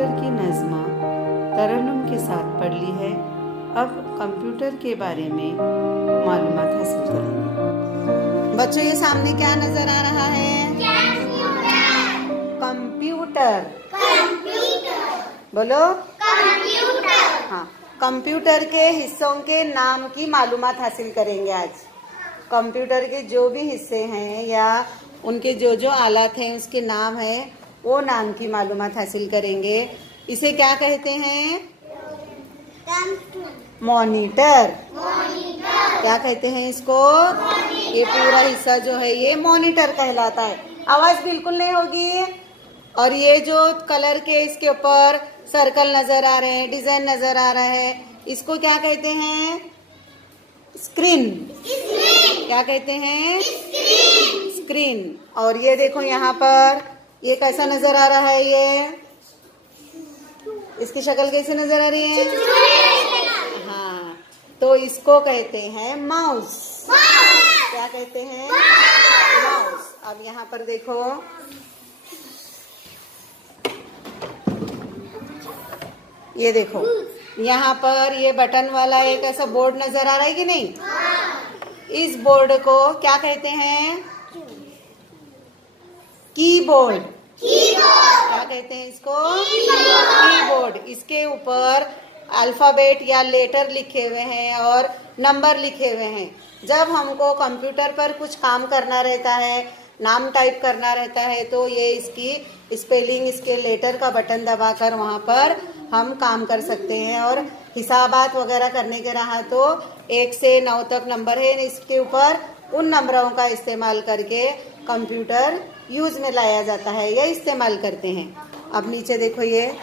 Computer की नज़्मा तरन्नुम के साथ पढ़ ली है। अब कंप्यूटर के बारे में मालूमात हासिल करेंगे। बच्चों, ये सामने क्या नजर आ रहा है? कंप्यूटर। बोलो कंप्यूटर। हाँ, कंप्यूटर के हिस्सों के नाम की मालूमात हासिल करेंगे आज। कंप्यूटर के जो भी हिस्से हैं या उनके जो जो आलात हैं उसके नाम है, वो नाम की मालूमात हासिल करेंगे। इसे क्या कहते हैं? मॉनिटर। क्या कहते हैं इसको? ये पूरा हिस्सा जो है ये मॉनिटर कहलाता है। आवाज बिल्कुल नहीं होगी। और ये जो कलर के इसके ऊपर सर्कल नजर आ रहे हैं, डिजाइन नजर आ रहा है, इसको क्या कहते हैं? स्क्रीन। क्या कहते हैं? स्क्रीन। और ये देखो यहाँ पर ये कैसा नजर आ रहा है? ये इसकी शक्ल कैसे नजर आ रही है? हाँ, तो इसको कहते हैं माउस। क्या कहते हैं? माउस। अब यहाँ पर देखो, ये देखो यहाँ पर ये बटन वाला एक ऐसा बोर्ड नजर आ रहा है कि नहीं? इस बोर्ड को क्या कहते हैं? कीबोर्ड। क्या कहते हैं इसको? कीबोर्ड। इसके ऊपर अल्फाबेट या लेटर लिखे हुए हैं और नंबर लिखे हुए हैं। जब हमको कंप्यूटर पर कुछ काम करना रहता है, नाम टाइप करना रहता है, तो ये इसकी स्पेलिंग, इसके लेटर का बटन दबाकर वहाँ पर हम काम कर सकते हैं। और हिसाबात वगैरह करने के रहा तो 1 से 9 तक नंबर है, इसके ऊपर उन नंबरों का इस्तेमाल करके कंप्यूटर यूज में लाया जाता है या इस्तेमाल करते हैं। अब नीचे देखो ये,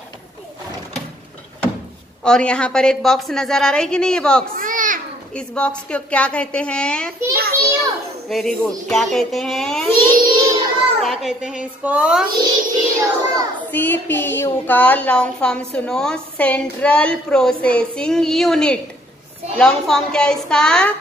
और यहाँ पर एक बॉक्स नजर आ रहा है कि नहीं? ये बॉक्स, इस बॉक्स को क्या कहते हैं? Very good. क्या कहते हैं? क्या कहते हैं इसको? CPU का लॉन्ग फॉर्म सुनो, central processing unit. Long form क्या है इसका?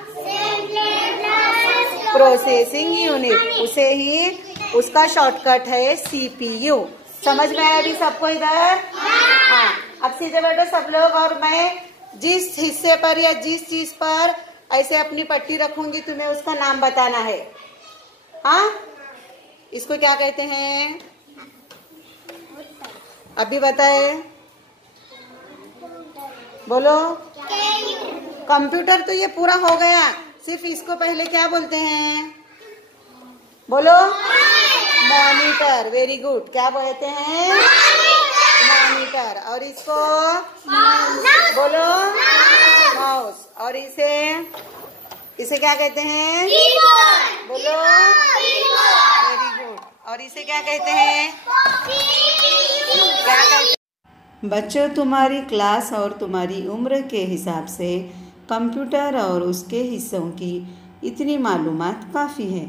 Processing unit. उसे ही उसका शॉर्टकट है CPU। समझ में आया अभी सबको इधर? हाँ, अब सीधे बैठो सब लोग, और मैं जिस हिस्से पर या जिस चीज पर ऐसे अपनी पट्टी रखूंगी तुम्हें उसका नाम बताना है। हाँ, इसको क्या कहते हैं? अभी बताए, बोलो। कंप्यूटर तो ये पूरा हो गया, सिर्फ इसको पहले क्या बोलते हैं? बोलो मॉनिटर। Very good. क्या बोलते हैं? मॉनिटर। और इसको बोलो माउस। और इसे क्या कहते हैं? बोलो वेरी गुड। और इसे क्या कहते हैं? क्या कहते हैं? बच्चों, तुम्हारी क्लास और तुम्हारी उम्र के हिसाब से कंप्यूटर और उसके हिस्सों की इतनी मालूमात काफ़ी है।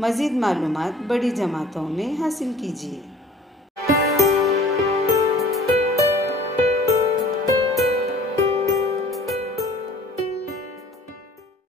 मज़ीद मालूमात बड़ी जमातों में हासिल कीजिए।